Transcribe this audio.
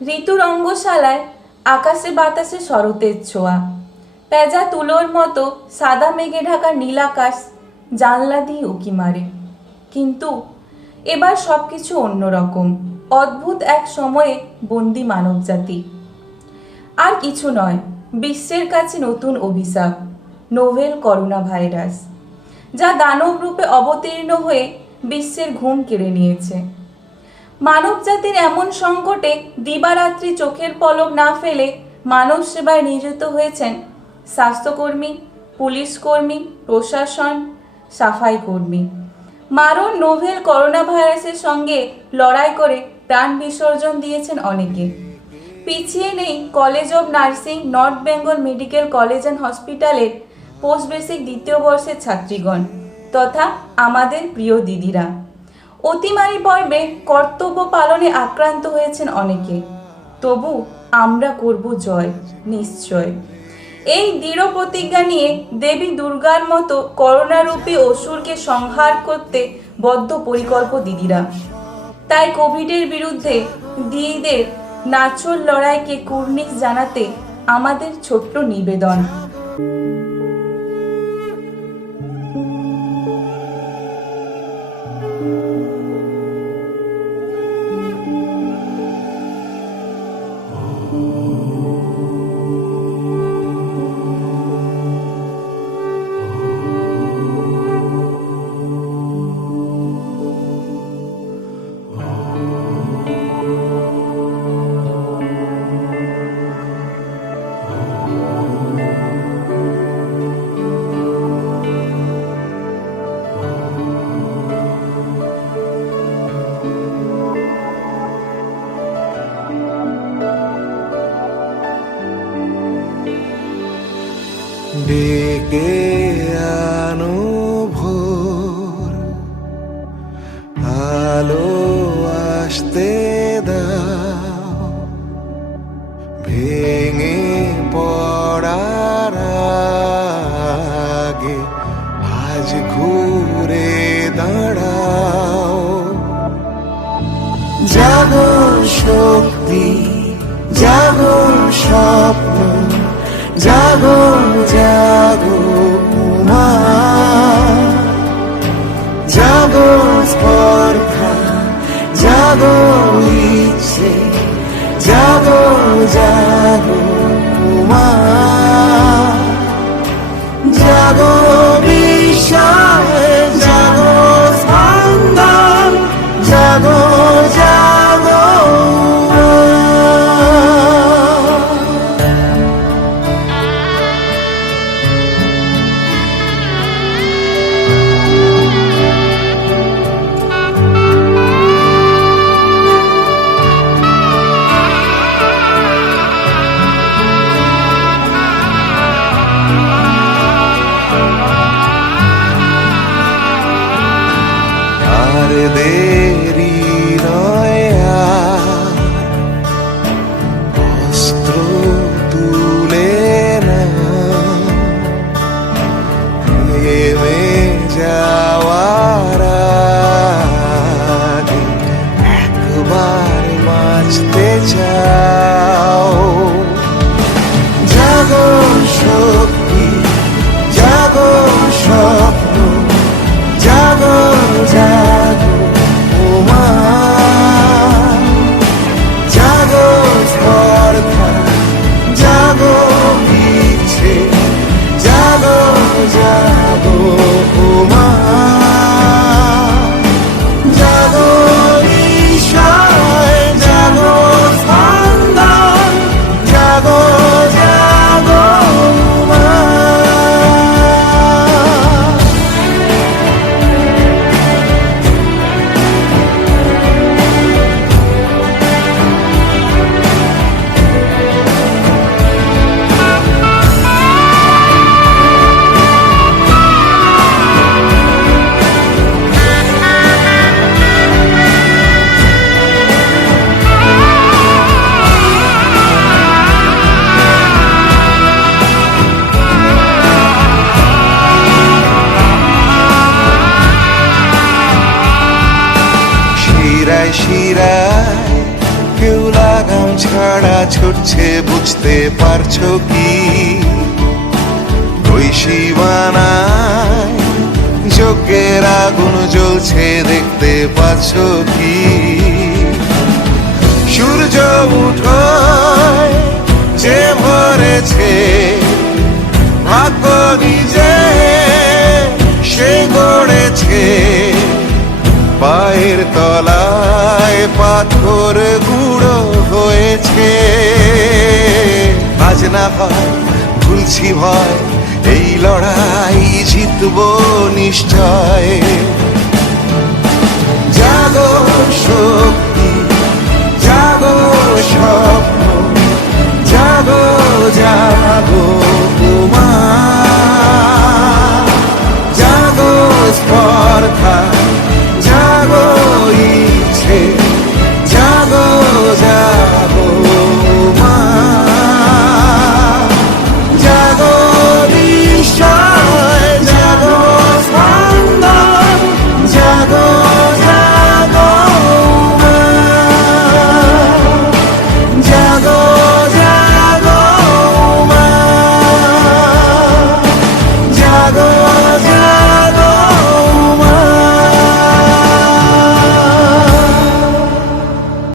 ঋতু রঙ্গশালায় আকাশে বাতাসে শরতের ছোঁয়া, পেঁজা তুলোর মতো সাদা মেঘে ঢাকা নীল আকাশ জানলা দিয়ে উকি মারে। কিন্তু এবার সবকিছু অন্যরকম, অদ্ভুত এক সময়ে বন্দি মানবজাতি। আর কিছু নয়, বিশ্বের কাছে নতুন অভিশাপ, নোভেল করোনা ভাইরাস, যা দানব রূপে অবতীর্ণ হয়ে বিশ্বের ঘুম কেড়ে নিয়েছে। মানবজাতির এমন সংকটে দিবারাত্রি চোখের পলক না ফেলে মানব সেবায় নিয়োজিত হয়েছেন স্বাস্থ্যকর্মী, পুলিশ কর্মী, প্রশাসন, সাফাই কর্মী। মারণ নোভেল করোনা ভাইরাসের সঙ্গে লড়াই করে প্রাণ বিসর্জন দিয়েছেন অনেকে। পিছিয়ে নেই college of nursing, north Bengal medical college and হসপিটালের পোস্ট বেসিক দ্বিতীয় বর্ষের ছাত্রীগণ তথা আমাদের প্রিয় দিদিরা। অতিমারি পর্বে কর্তব্য পালনে আক্রান্ত হয়েছেন অনেকে, তবু আমরা করব জয় নিশ্চয়। এই দৃঢ় প্রতিজ্ঞা নিয়ে দেবী দুর্গার মতো করোনারূপী অসুরকে সংহার করতে বদ্ধপরিকল্প দিদিরা। তাই কোভিডের বিরুদ্ধে দিদিদের নাছোড় লড়াইকে কুর্নিশ জানাতে আমাদের ছোট্ট নিবেদন। ডেকে আনো ভোর, আলো আসতে দাও, ভেঙে পড়ার আগে আজ ঘুরে দাঁড়াও। জাগো শক্তি, জাগো স্বপ্ন, জাগো জাগো মা, জাগো স্পর্ধা, জাগো ইচ্ছে, জাগো জাগো মা, জাগো বিষয়, জাগো স্পন্দন, জাগো জাগো। দেরি নয় আর, অস্ত্র তুলে না, নেমে যাওয়ার আগে একবার বাঁচতে চাও। জাগো শক্তি, জাগো স্বপ্ন, জাগো জাগো মা, জাগো স্পর্ধা, জাগো ইচ্ছে, জাগো জাগো মা, জাগো বিষয়, জাগো স্পন্দন, লাগাম ছাড়া ছুটছে বুঝতে পারছো কি ওই সীমানায় চোখের আগুন জ্বলছে দেখতে পাচ্ছো কি সূর্য উঠোয় যে ভরেছে ভাগ্য নিজে সে গড়েছে পায়ের তলায় পাথর গুঁড়ো হয়েছে আজ না হয় ভুলছি ভয় এই লড়াই জিতবো নিশ্চয় জাগো শক্তি জাগো স্বপ্ন জাগো জাগো উমা জাগো স্পর্ধা জাগো ইচ্ছে জাগো জাগো মা জাগো নিশ্চয় জাগো স্পন্দন জাগো জাগো মা জাগো জাগো মা জাগো